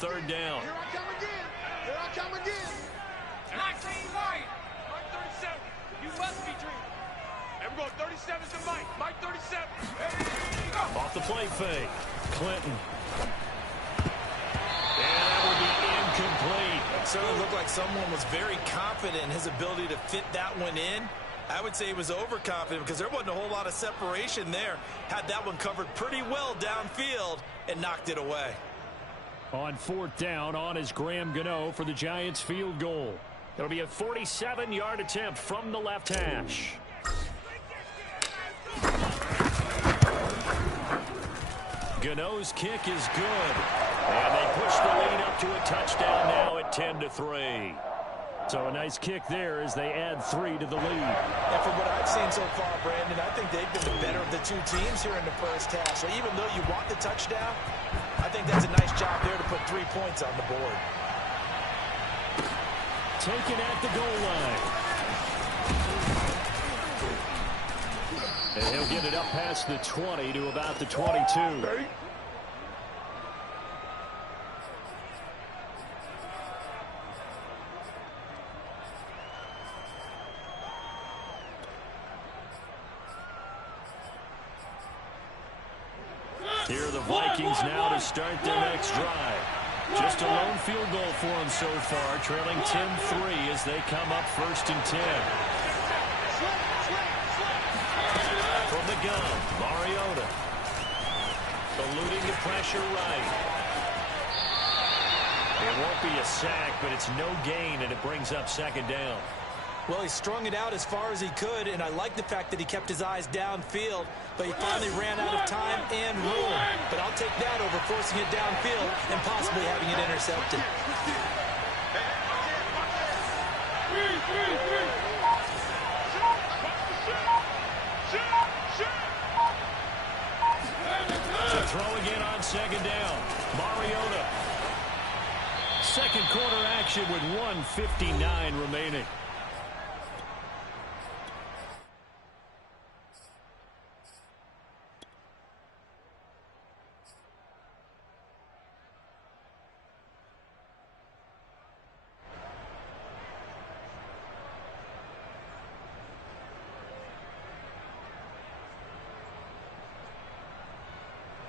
third down. Here I come again. Here I come again. Mike 37. You must be dreaming. And we're going 37 to Mike. Mike 37. Off the play fake. Clinton. And that will be incomplete. It certainly looked like someone was very confident in his ability to fit that one in. I would say he was overconfident because there wasn't a whole lot of separation there. Had that one covered pretty well downfield and knocked it away. On fourth down, on is Graham Gano for the Giants field goal. It'll be a 47-yard attempt from the left hash. Gano's kick is good. And they push the lead up to a touchdown now at 10-3. So a nice kick there as they add 3 to the lead. And from what I've seen so far, Brandon, I think they've been the better of the two teams here in the first half. So even though you want the touchdown, I think that's a nice job there to put 3 points on the board. Taken at the goal line. And he'll get it up past the 20 to about the 22. Here are the Vikings now to start their next drive. Just a lone field goal for them so far, trailing 10-3 as they come up first and 10. From the gun, Mariota. Eluding the pressure right. It won't be a sack, but it's no gain, and it brings up second down. Well, he strung it out as far as he could, and I like the fact that he kept his eyes downfield, but he finally ran out of time and room. But I'll take that over forcing it downfield and possibly having it intercepted. To throw again on second down. Mariota. Second quarter action with 1:59 remaining.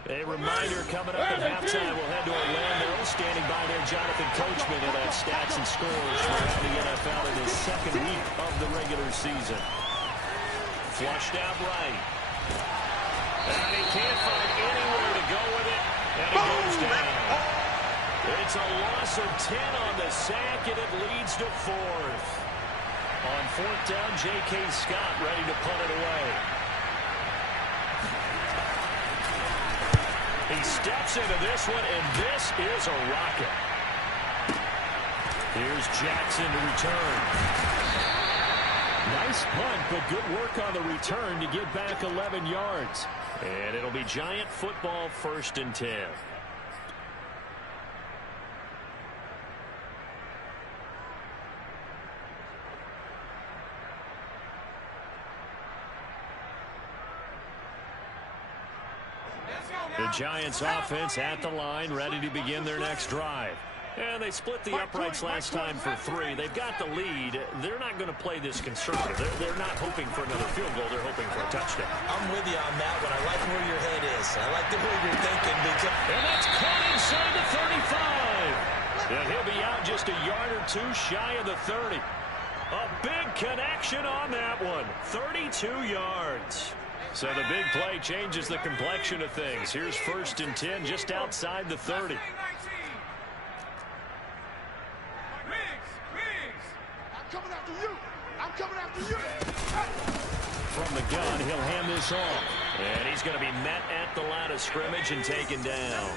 A reminder coming up at halftime. We'll head to Orlando. Standing by there, Jonathan Coachman will have stats and scores from around the NFL in his second week of the regular season. Flushed out right. And he can't find anywhere to go with it. And he goes down. It's a loss of 10 on the sack, and it leads to fourth. On fourth down, J.K. Scott ready to punt it away. He steps into this one, and this is a rocket. Here's Jackson to return. Nice punt, but good work on the return to get back 11 yards. And it'll be Giant football, first and 10. The Giants offense at the line, ready to begin their next drive. And they split the uprights last time for 3. They've got the lead. They're not going to play this conservative. They're not hoping for another field goal. They're hoping for a touchdown. I'm with you on that one. I like where your head is. I like the way you're thinking. And that's caught inside the 35. And he'll be out just a yard or two shy of the 30. A big connection on that one. 32 yards. So the big play changes the complexion of things. Here's first and 10 just outside the 30. I'm coming after you. I'm coming after you. From the gun, he'll hand this off. And he's going to be met at the line of scrimmage and taken down.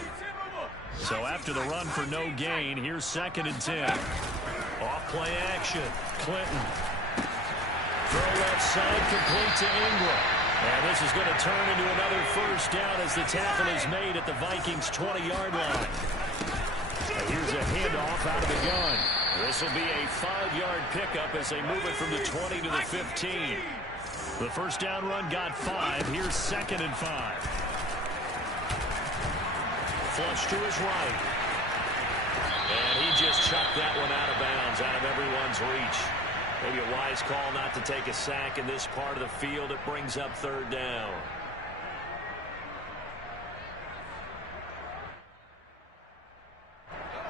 So after the run for no gain, here's second and 10. Off play action. Clinton. Throw left side, complete to Ingram. And this is going to turn into another first down as the tackle is made at the Vikings' 20-yard line. And here's a handoff out of the gun. This will be a 5-yard pickup as they move it from the 20 to the 15. The first down run got 5. Here's second and 5. Flush to his right. that one out of bounds, out of everyone's reach. Maybe a wise call not to take a sack in this part of the field. It brings up third down.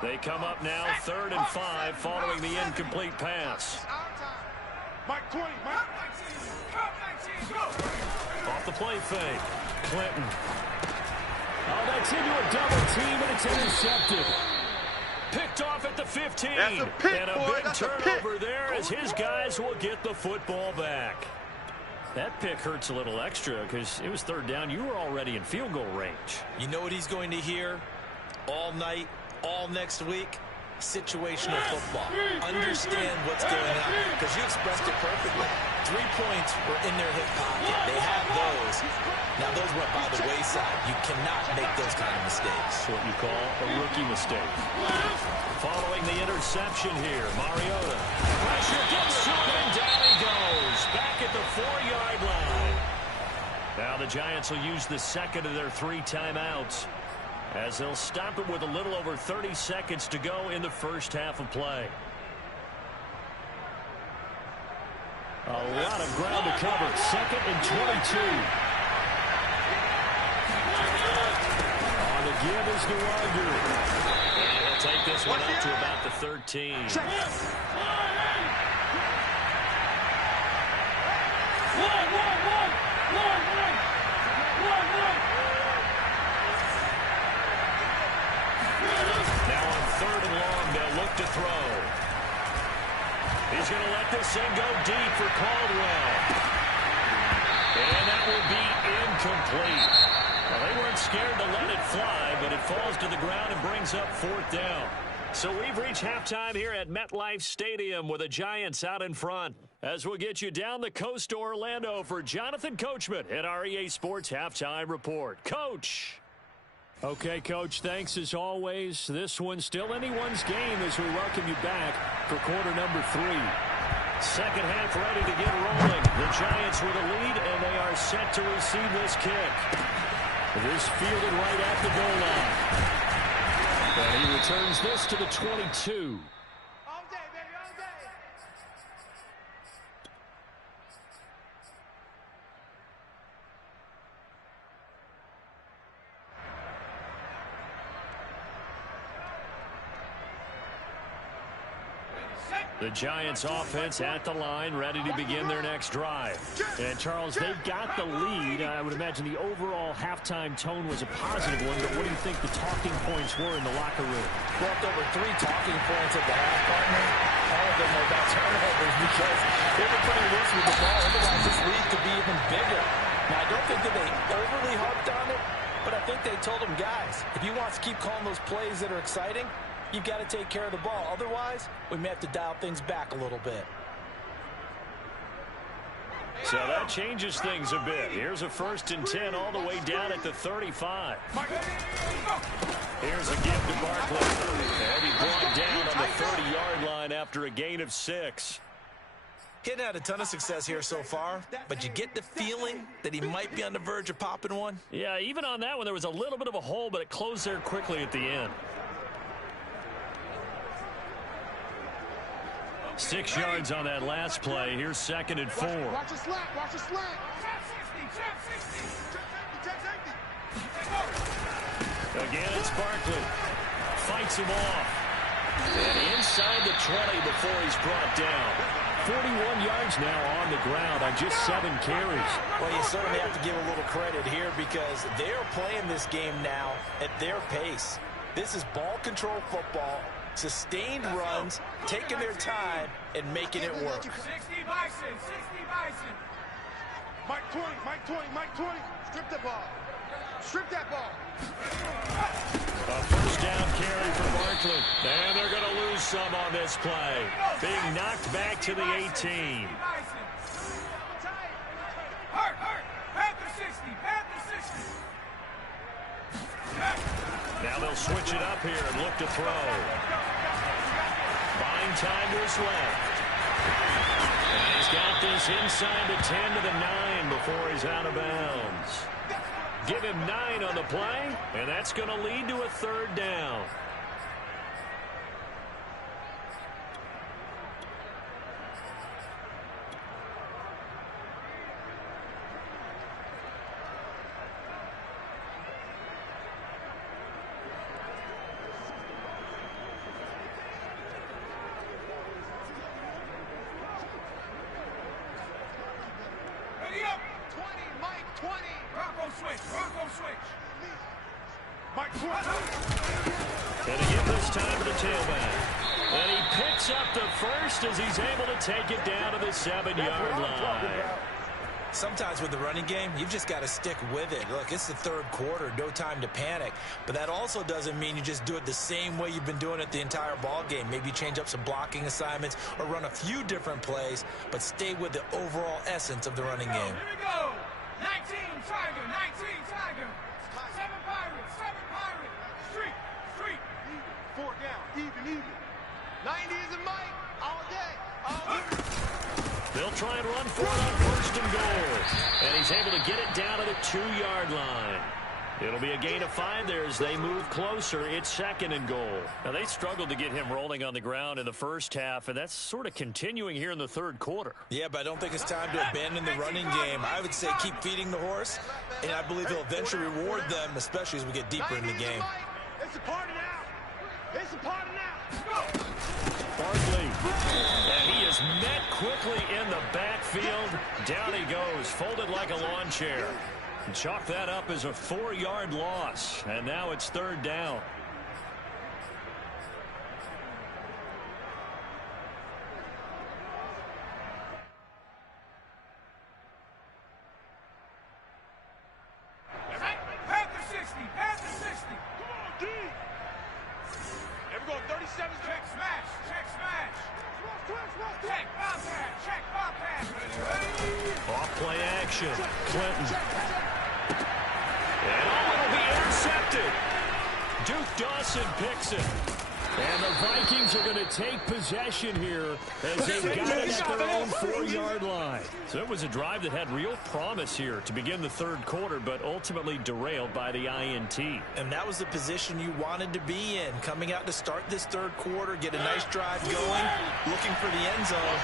They come up now 3rd and 5 following the incomplete pass. Mike 20, Mike. Off the play fake. Clinton. Oh, that's into a double team, and it's intercepted. Picked off at the 15. That's a pick, and a boy. big That's a turnover pick. there as his guys will get the football back. That pick hurts a little extra because it was 3rd down. You were already in field goal range. You know what he's going to hear all night, all next week? Situational football. Understand what's going on, because you expressed it perfectly. 3 points were in their hip pocket. They have those. Now those went by the wayside. You cannot make those kind of mistakes. What you call a rookie mistake. Following the interception here, Mariota. Pressure gets to him, and down he goes. Back at the 4-yard line. Now the Giants will use the second of their 3 timeouts, as they'll stop it with a little over 30 seconds to go in the first half of play. A lot of ground to cover. 2nd and 22. On the give is Newonder. And he'll take this one up to about the 13. Now on 3rd and long, they'll look to throw. He's going to let this thing go deep for Caldwell. And that will be incomplete. Well, they weren't scared to let it fly, but it falls to the ground and brings up 4th down. So we've reached halftime here at MetLife Stadium with the Giants out in front, as we'll get you down the coast to Orlando for Jonathan Coachman at our EA Sports Halftime Report. Coach. Okay, Coach, thanks as always. This one's still anyone's game as we welcome you back for quarter number 3. Second half ready to get rolling. The Giants with a lead, and they are set to receive this kick. This fielded right at the goal line. And he returns this to the 22. All day, baby, all day. The Giants offense at the line, ready to begin their next drive. And, Charles, they've got the lead. I would imagine the overall halftime tone was a positive one, but what do you think the talking points were in the locker room? Well, there were 3 talking points at the half, partner. All of them were about turnovers because they were pretty loose with the ball. Otherwise, this lead could be even bigger. Now, I don't think that they overly harped on it, but I think they told them, guys, if you want to keep calling those plays that are exciting, you've got to take care of the ball. Otherwise, we may have to dial things back a little bit. So that changes things a bit. Here's a 1st and 10 all the way down at the 35. Here's a give to Barkley. And he brought down on the 30-yard line after a gain of 6. He hadn't had a ton of success here so far, but you get the feeling that he might be on the verge of popping one. Yeah, even on that one, there was a little bit of a hole, but it closed there quickly at the end. 6 yards on that last play. Here's 2nd and 4. Watch the slant. Watch the slant. Again, it's Barkley. Fights him off. And inside the 20 before he's brought down. 41 yards now on the ground on just 7 carries. Well, you certainly have to give a little credit here because they're playing this game now at their pace. This is ball control football. Sustained runs, taking their time, and making it work. 60 Bison, 60 Bison. Mike 20, Mike 20, Mike 20. Strip the ball. Strip that ball. A 1st down carry for Barkley. And they're going to lose some on this play. Being knocked back to the 18. Hurt, hurt. Panther 60, Panther 60. Now they'll switch it up here and look to throw. Buying time to his left. And he's got this inside the 10 to the 9 before he's out of bounds. Give him 9 on the play, and that's going to lead to a 3rd down. Mike 20. And to give this time to the tailback. And he picks up the first as he's able to take it down to the 7-yard line. Sometimes with the running game, you've just got to stick with it. Look, it's the third quarter, no time to panic. But that also doesn't mean you just do it the same way you've been doing it the entire ball game. Maybe change up some blocking assignments or run a few different plays, but stay with the overall essence of the running game. Here we go. 19 Tiger, 19 Tiger. 7 Pirates, 7 Pirates. Street, street. Even. 4 down. Even. 90 is a Mike. All day. All day. They'll try and run for it on first and goal. And he's able to get it down to the 2-yard line. It'll be a gain of 5 there as they move closer. It's second and goal. Now, they struggled to get him rolling on the ground in the first half, and that's sort of continuing here in the third quarter. Yeah, but I don't think it's time to abandon the running game. I would say keep feeding the horse, and I believe he'll eventually reward them, especially as we get deeper in the game. It's a party now. It's a party now. Barkley. And he is met quickly in the backfield. Down he goes, folded like a lawn chair. And chalk that up as a 4-yard loss. And now it's third down. Panther 60, Panther 60. Come on, D. And we're going 37. Check smash, check smash. Check bobcat, check bobcat. Ready? Off play action. Clinton. And it'll be intercepted. Duke Dawson picks it. And the Vikings are going to take possession here as they've got it at their own 4-yard line. So it was a drive that had real promise here to begin the third quarter, but ultimately derailed by the INT. And that was the position you wanted to be in, coming out to start this third quarter, get a nice drive going, looking for the end zone.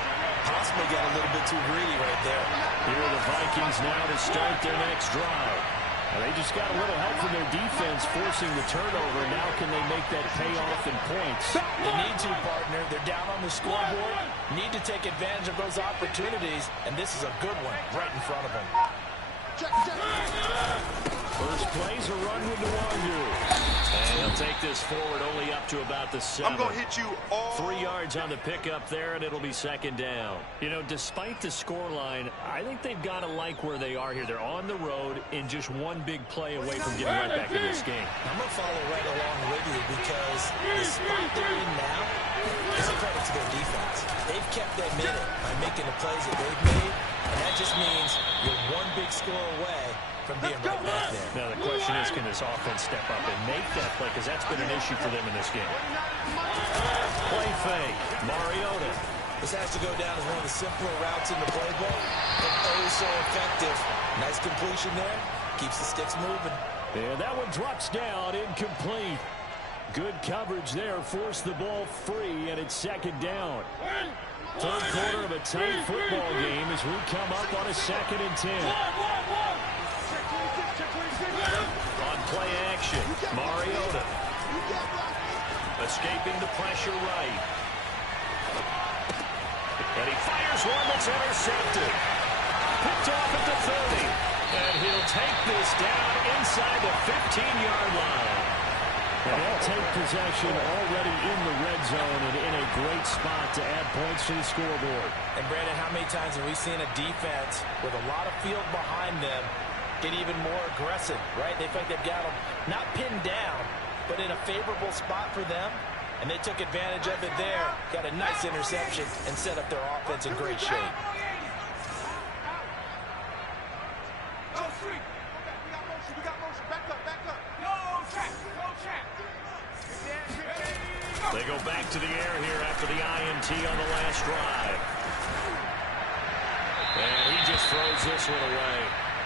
Possibly got a little bit too greedy right there. Here are the Vikings now to start their next drive. And they just got a little help from their defense forcing the turnover. Now can they make that pay off in points? They need to, partner. They're down on the scoreboard. Need to take advantage of those opportunities, and this is a good one right in front of them. First play's a run with Nwangu. And he'll take this forward only up to about the 7. I'm going to hit you all. 3 yards on the pickup there, and it'll be second down. You know, despite the scoreline, I think they've got to like where they are here. They're on the road in just one big play away from getting right back in this game. I'm going to follow right along with you because the spot they're in now is a credit to their defense. They've kept them in it by making the plays that they've made, and that just means you're one big score away from being right back there. Now the question is, can this offense step up and make that play? Because that's been an issue for them in this game. Play fake. Mariota. This has to go down as one of the simpler routes in the playbook, and oh so effective. Nice completion there. Keeps the sticks moving. And that one drops down, incomplete. Good coverage there, forced the ball free, and it's second down. Third quarter of a tight football game as we come up on a 2nd and 10. On play action, Mariota. Escaping the pressure right. And he fires one that's intercepted. Picked off at the 30. And he'll take this down inside the 15-yard line. And they'll take possession already in the red zone and in a great spot to add points to the scoreboard. And, Brandon, how many times have we seen a defense with a lot of field behind them get even more aggressive, right? They think they've got them not pinned down, but in a favorable spot for them, and they took advantage of it there, got a nice interception, and set up their offense in great shape. We got motion. Back up. No check, no check. They go back to the air here after the INT on the last drive. And he just throws this one away.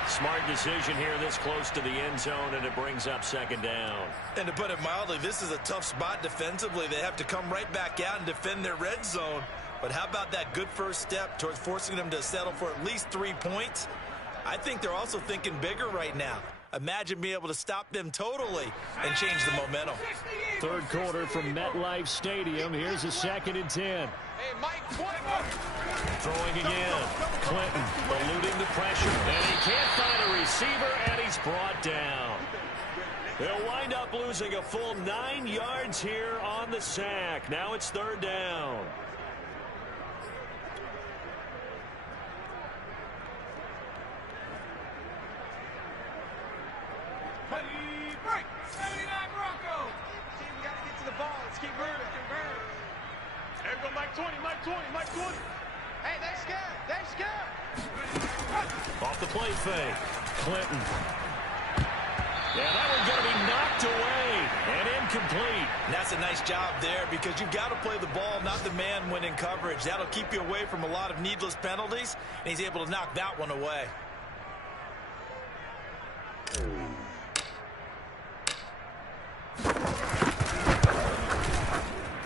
Smart decision here this close to the end zone, and it brings up second down. And to put it mildly, this is a tough spot defensively. They have to come right back out and defend their red zone. But how about that good first step towards forcing them to settle for at least 3 points? I think they're also thinking bigger right now. Imagine being able to stop them totally and change the momentum. Third quarter from MetLife Stadium. Here's a 2nd and 10. Hey, Mike, Throwing again. Clinton eluding the pressure. And he can't find a receiver, and he's brought down. They'll wind up losing a full 9 yards here on the sack. Now it's 3rd down. break. 79 Broncos. Team, we got to get to the ball. Let's keep moving. There we go, Mike 20, Mike 20, Mike 20. Hey, they're scared. They're scared. Off the play fake. Clinton. Yeah, that one's going to be knocked away and incomplete. And that's a nice job there because you've got to play the ball, not the man when in coverage. That'll keep you away from a lot of needless penalties, and he's able to knock that one away.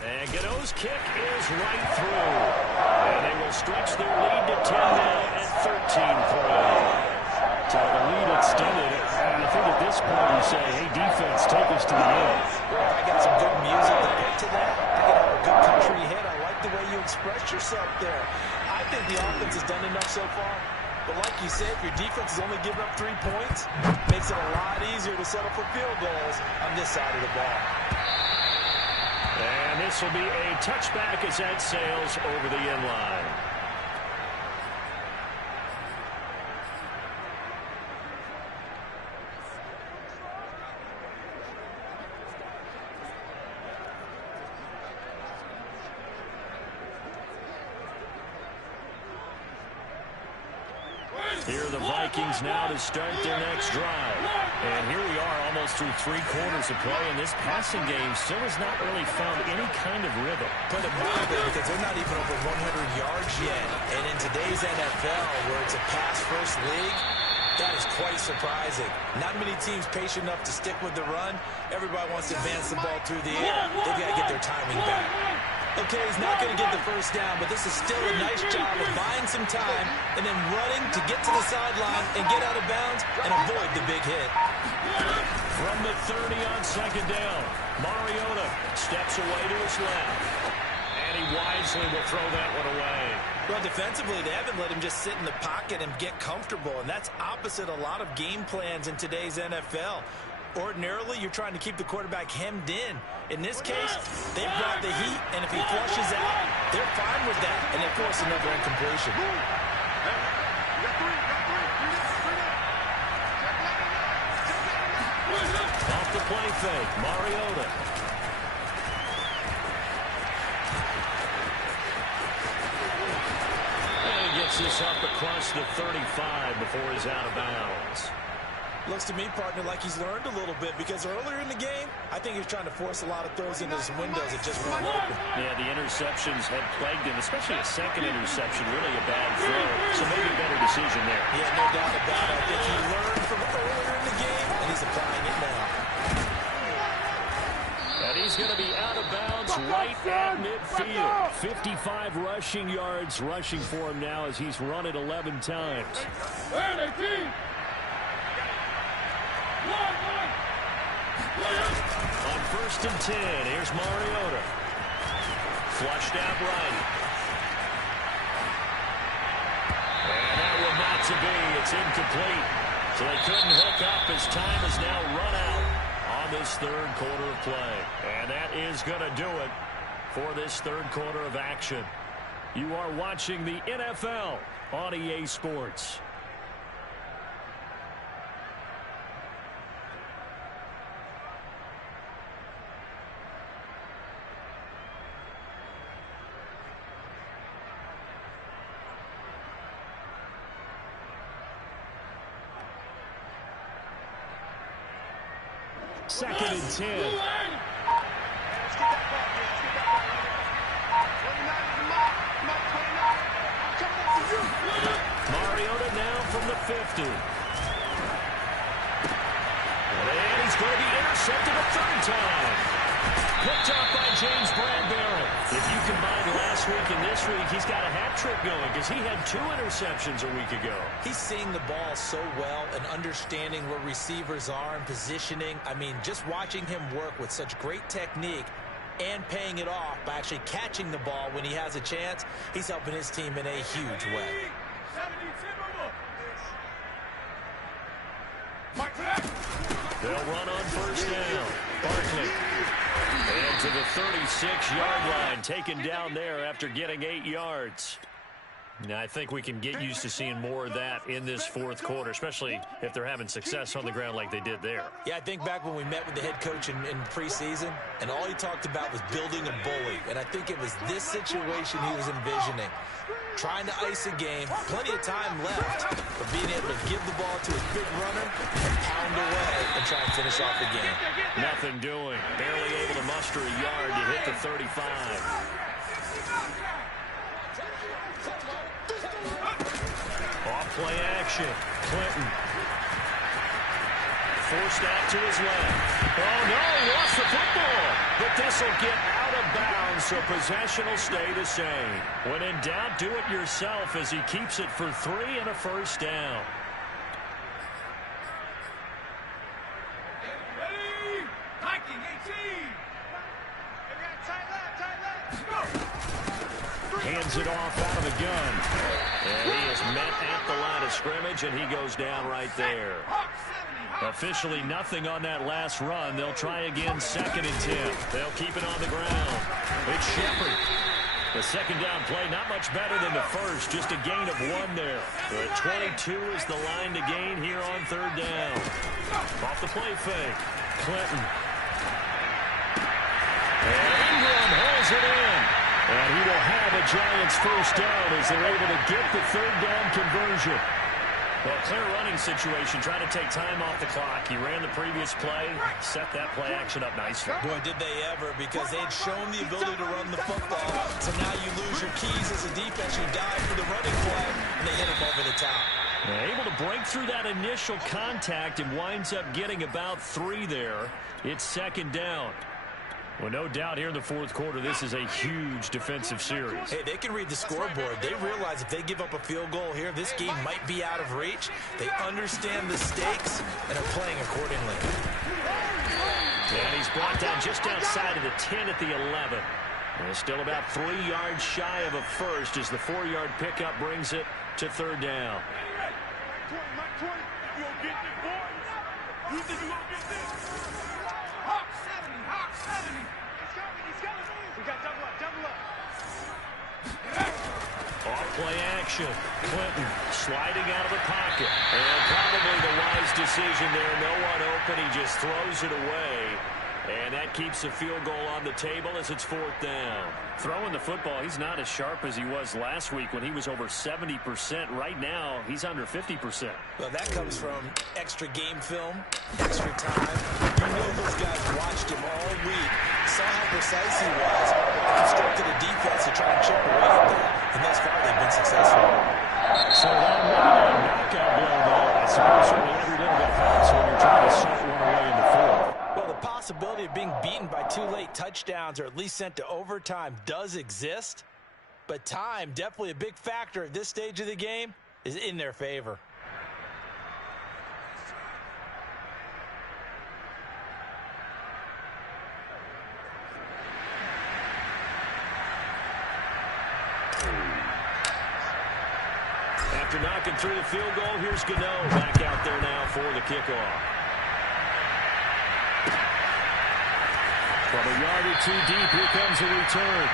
And Gano's kick is right through. And they will stretch their lead to 10 now at 13-3. So the lead extended. And I think at this point you say, hey, defense, take us to the end. Well, I got some good music to get to that. I got a good country hit. I like the way you express yourself there. I think the offense has done enough so far. But like you said, if your defense is only giving up 3 points, makes it a lot easier to settle for field goals on this side of the ball. And this will be a touchback as that sails over the end line. Here are the Vikings now to start their next drive. And here we are almost through 3 quarters of play, and this passing game still has not really found any kind of rhythm. Put it mildly, because they're not even over 100 yards yet. And in today's NFL, where it's a pass-first league, that is quite surprising. Not many teams patient enough to stick with the run. Everybody wants to advance the ball through the air. They've got to get their timing back. Okay, he's not going to get the first down, but this is still a nice job of buying some time and then running to get to the sideline and get out of bounds and avoid the big hit. From the 30 on 2nd down, Mariota steps away to his left. And he wisely will throw that one away. Well, defensively, they haven't let him just sit in the pocket and get comfortable, and that's opposite a lot of game plans in today's NFL. Ordinarily, you're trying to keep the quarterback hemmed in. In this case, they brought the heat, and if he flushes out, they're fine with that, and they force another incompletion. Off the play fake, Mariota. And he gets this up across the 35 before he's out of bounds. Looks to me, partner, like he's learned a little bit because earlier in the game, I think he was trying to force a lot of throws into some windows that just weren't open. Yeah, the interceptions had plagued him, especially a second interception, really a bad throw. So maybe a better decision there. Yeah, no doubt about it. I think he learned from earlier in the game, and he's applying it now. And he's going to be out of bounds right at midfield. 55 rushing yards rushing for him now as he's run it 11 times. On 1st and 10, here's Mariota. Flushed out right. And that one not to be. It's incomplete. So they couldn't hook up as time has now run out on this 3rd quarter of play. And that is going to do it for this 3rd quarter of action. You are watching the NFL on EA Sports. Second and 10. Let's get that ball, kid. Let's get that ball. 29 is Mike 29. Coming up to you. Mariota now from the 50. And he's going to be intercepted a 3rd time. Picked up by James Bradbury. If you combine last last week and this week, he's got a hat trick going because he had 2 interceptions a week ago. He's seeing the ball so well and understanding where receivers are and positioning. I mean, just watching him work with such great technique and paying it off by actually catching the ball when he has a chance, he's helping his team in a huge way. They'll run on first down. Barkley. And to the 36-yard line, taken down there after getting 8 yards. Now, I think we can get used to seeing more of that in this fourth quarter, especially if they're having success on the ground like they did there. Yeah, I think back when we met with the head coach in preseason, and all he talked about was building a bully. And I think it was this situation he was envisioning. Trying to ice a game, plenty of time left, but being able to give the ball to his big runner and pound away and try and finish off the game. Nothing doing. Barely able to muster a yard to hit the 35. Off-play action. Clinton. Forced out to his left. Oh, no, he lost the football. But this will get out of bounds, so possession will stay the same. When in doubt, do it yourself as he keeps it for 3 and a first down. Hands it off out of the gun. And he is met at the line of scrimmage, and he goes down right there. Officially nothing on that last run. They'll try again, 2nd and 10. They'll keep it on the ground. It's Shepard. The second down play, not much better than the first, just a gain of 1 there. The 22 is the line to gain here on 3rd down. Off the play fake. Clinton. And Ingram hauls it in. And he will have a Giants first down as they're able to get the 3rd down conversion. Well, clear running situation, trying to take time off the clock. He ran the previous play, set that play action up nicely. Boy, did they ever, because they had shown the ability to run the football. So now you lose your keys as a defense. You dive for the running play, and they hit him over the top. Now, able to break through that initial contact and winds up getting about 3 there. It's 2nd down. Well, no doubt here in the fourth quarter, this is a huge defensive series. Hey, they can read the scoreboard. They realize if they give up a field goal here, this game might be out of reach. They understand the stakes and are playing accordingly. And he's brought down just outside of the 10 at the 11. And still about 3 yards shy of a first as the 4-yard pickup brings it to 3rd down. Mike 20. You gonna get this, boys? You think you gonna get this? Hawk 70, Hawk 70. He's coming. We got double up. Off-play action. Clinton sliding out of the pocket. And probably the wise decision there. No one open. He just throws it away. And that keeps the field goal on the table as it's 4th down. Throwing the football, he's not as sharp as he was last week when he was over 70%. Right now, he's under 50%. Well, that comes from extra game film, extra time. You know those guys watched him all week, saw how precise he was, and constructed a defense to try and chip away at that. And thus far, they've been successful. So that maybe a knockout blow, though. I suppose certainly every little bit helps when you're trying to set one away in the fourth. Well, the possibility of being beaten by 2 late touchdowns or at least sent to overtime does exist, but time, definitely a big factor at this stage of the game, is in their favor. After knocking through the field goal, here's Gano back out there now for the kickoff. From a yard or 2 deep, here comes a return.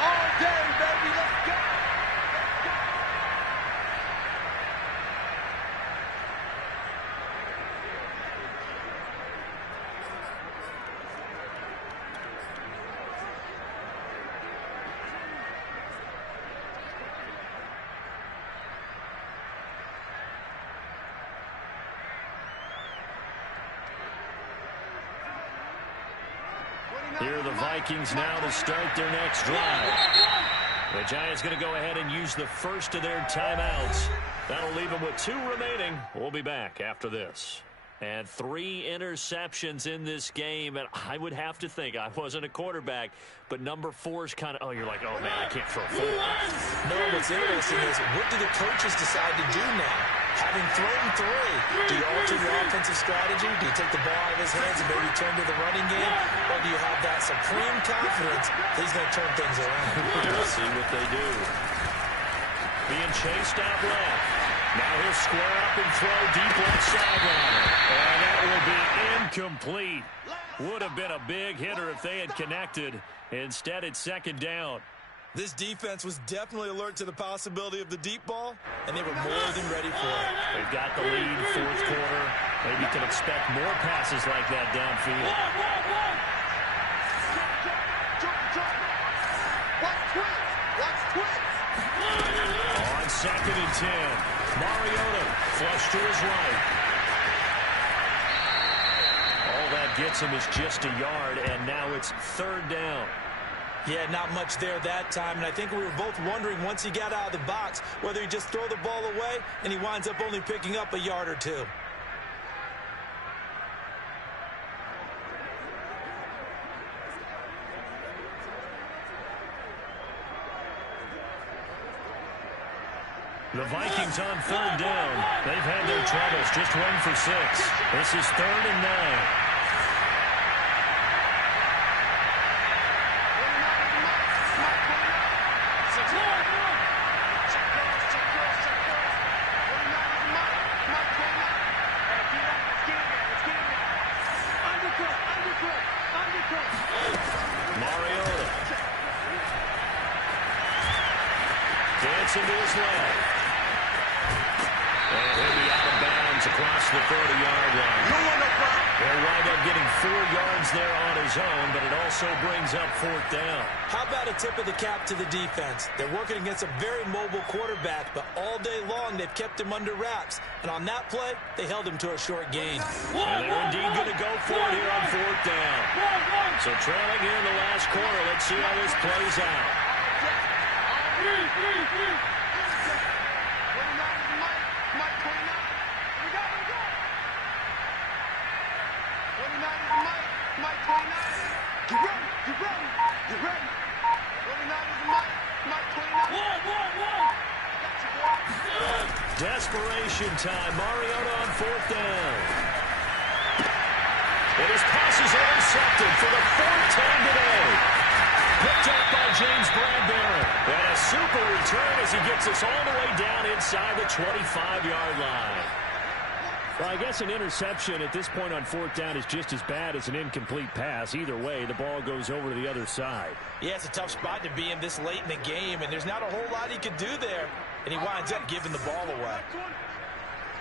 All day, baby. Let's go. Here are the Vikings now to start their next drive. The Giants going to go ahead and use the first of their timeouts. That'll leave them with 2 remaining. We'll be back after this. And 3 interceptions in this game, and I would have to think, I wasn't a quarterback, but number 4 is kind of, you're like, oh, man, I can't throw 4. No, what's interesting is, what do the coaches decide to do now? Having thrown 3, do you alter your offensive strategy? Do you take the ball out of his hands and maybe turn to the running game? Or do you have that supreme confidence that he's going to turn things around? We'll see what they do. Being chased out left. Now he'll square up and throw deep left sideline. And that will be incomplete. Would have been a big hitter if they had connected. Instead, it's second down. This defense was definitely alert to the possibility of the deep ball, and they were more than ready for it. They've got the lead, fourth quarter. Maybe can expect more passes like that downfield. On second and 10. Mariota flush to his right. All that gets him is just a yard, and now it's third down. Yeah, not much there that time, and I think we were both wondering once he got out of the box whether he'd just throw the ball away, and he winds up only picking up a yard or 2. The Vikings on third down. They've had their troubles, just 1 for 6. This is 3rd and 9. Mariota. Dancing to his left. And he'll be out of bounds across the 30-yard line. He'll wind up getting 4 yards there on his own, but it also brings up 4th down. How about a tip of the cap to the defense? They're working against a very mobile quarterback, but all day long they've kept him under wraps. And on that play, they held him to a short gain. And they're indeed going to go for it here on 4th down. So trailing here in the last quarter, let's see how this plays out. Desperation time. Mariota on 4th down. And his pass is intercepted for the 4th time today. Picked up by James Bradbury. And a super return as he gets us all the way down inside the 25-yard line. Well, I guess an interception at this point on 4th down is just as bad as an incomplete pass. Either way, the ball goes over to the other side. Yeah, it's a tough spot to be in this late in the game, and there's not a whole lot he could do there. And he winds up giving the ball away.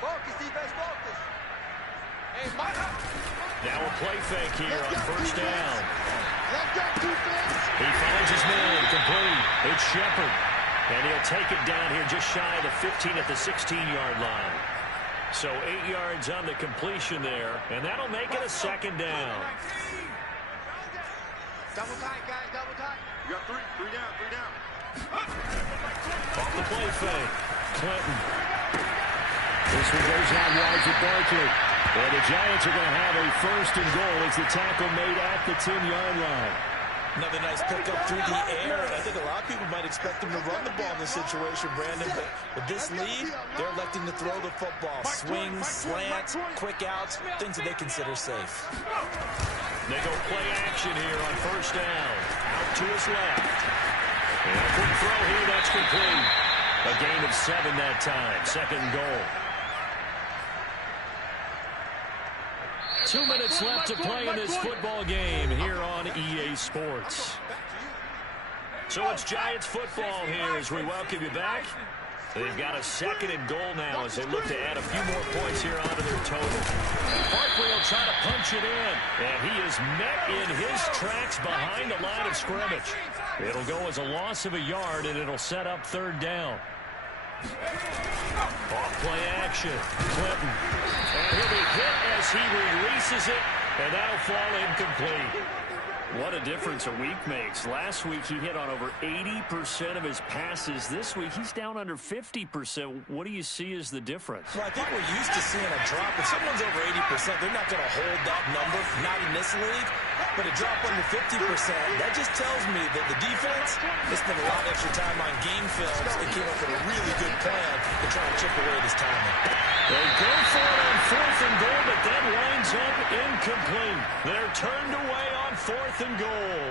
Focus, defense, focus. Hey, Mike. Now a play fake here on 1st down. Let's go, defense. He finds his man, complete. It's Shepard. And he'll take it down here just shy of the 15 at the 16-yard line. So 8 yards on the completion there, and that'll make it a 2nd down. Double tight, guys, double tight. You got 3 down. Off the play fake. Clinton. This one goes out wide to Barkley. And the Giants are going to have a 1st and goal as the tackle made at the 10-yard line. Another nice pickup through the air, and I think a lot of people might expect him to run the ball in this situation, Brandon, but with this lead, they're electing to throw the football. Swings, slants, quick outs, things that they consider safe. They go play action here on 1st down. Out to his left. And a quick throw here, that's complete. A gain of 7 that time, 2nd goal. 2 minutes left to play in this football game here on EA Sports. So it's Giants football here as we welcome you back. They've got a 2nd and goal now as they look to add a few more points here onto their total. Barkley will try to punch it in, and he is met in his tracks behind the line of scrimmage. It'll go as a loss of a yard, and it'll set up 3rd down. Off play action. Clinton. And he'll be hit as he releases it, and that'll fall incomplete. What a difference a week makes. Last week he hit on over 80% of his passes. This week he's down under 50%. What do you see as the difference? Well, I think we're used to seeing a drop. If someone's over 80%, they're not going to hold that number, not in this league. But a drop under 50%, that just tells me that the defense has spent a lot of extra time on game films and came up with a really good plan to try and chip away this timing. They go for it on 4th and goal, but that winds up incomplete. They're turned away on 4th and goal.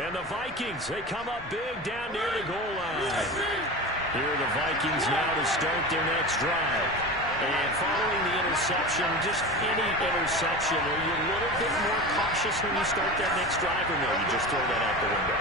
And the Vikings, they come up big down near the goal line. Here are the Vikings now to start their next drive. And following the interception, just any interception, are you a little bit more cautious when you start that next drive, or no, you just throw that out the window?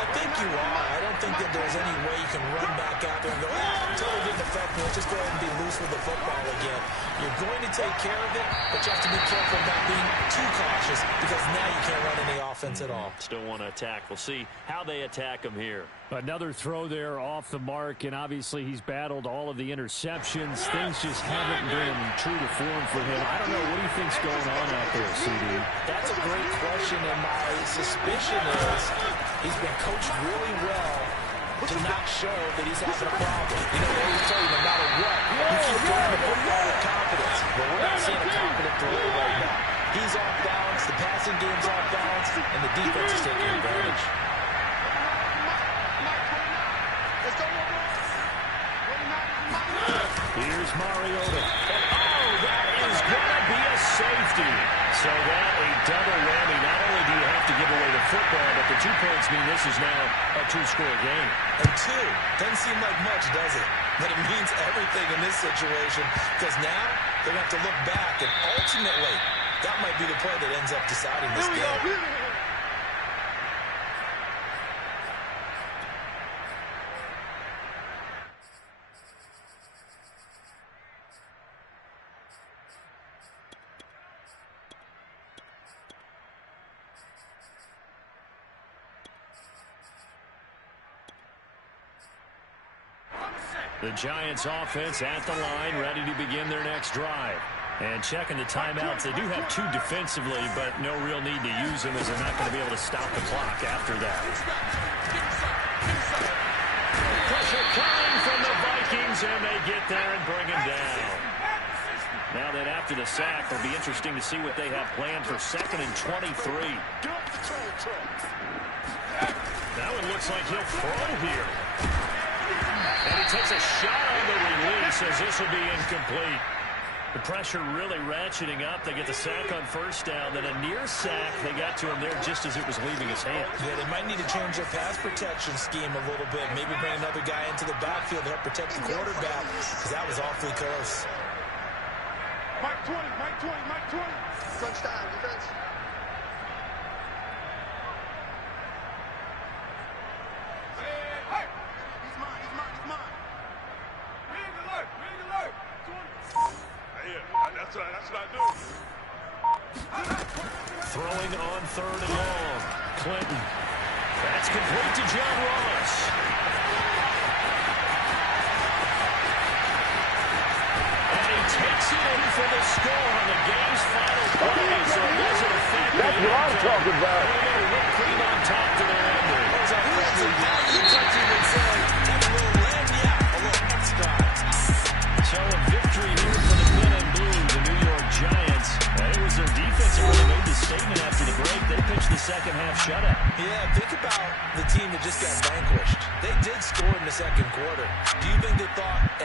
I think you are. I don't think that there's any way you can run back out there and go, it totally didn't affect me. Let's just go ahead and be loose with the football again. You're going to take care of it, but you have to be careful about being too cautious because now you can't run any offense at all. Still want to attack. We'll see how they attack him here. Another throw there off the mark, and obviously he's battled all of the interceptions. Things just haven't been true to form for him. I don't know. What do you think's going on out there, CD? That's a great question, and my suspicion is he's been coached really well to not show that he's having a problem. You know, they always tell you no matter what, you keep throwing the football with confidence. But we're not seeing a confident thrower right now. He's off balance, the passing game's off balance, and the defense is taking advantage. Here's Mariota. Oh, that is going to be a safety. So that a double whammy. Not only do you have to give away the football, but the 2 points mean this is now a 2-score game. And 2 doesn't seem like much, does it? But it means everything in this situation because now they're going to have to look back, and ultimately that might be the play that ends up deciding this game. The Giants offense at the line, ready to begin their next drive. And checking the timeouts, they do have 2 defensively, but no real need to use them as they're not going to be able to stop the clock after that. Pressure coming from the Vikings, and they get there and bring him down. Now that after the sack, it'll be interesting to see what they have planned for 2nd and 23. That one looks like he'll throw here. And he takes a shot on the release as this will be incomplete. The pressure really ratcheting up. They get the sack on 1st down. Then a near sack. They got to him there just as it was leaving his hands. Yeah, they might need to change their pass protection scheme a little bit. Maybe bring another guy into the backfield to help protect the quarterback because that was awfully close. Mike 20, Mike 20, Mike 20. Crunch time, defense. That's what I do. Throwing on 3rd and long. Clinton. That's complete to John Ross. And he takes it in for the score on the game's final play. So it wasn't effective. That's what I'm talking about. And a little whipped cream on top to their ending. Those are fancy touching would say, take a little land, yeah, a little extra. So a victory here for the men in blue, the New York Giants. It was their defense that really made the statement after the break. They pitched the second half shutout. Yeah, think about the team that just got vanquished. They did score in the 2nd quarter.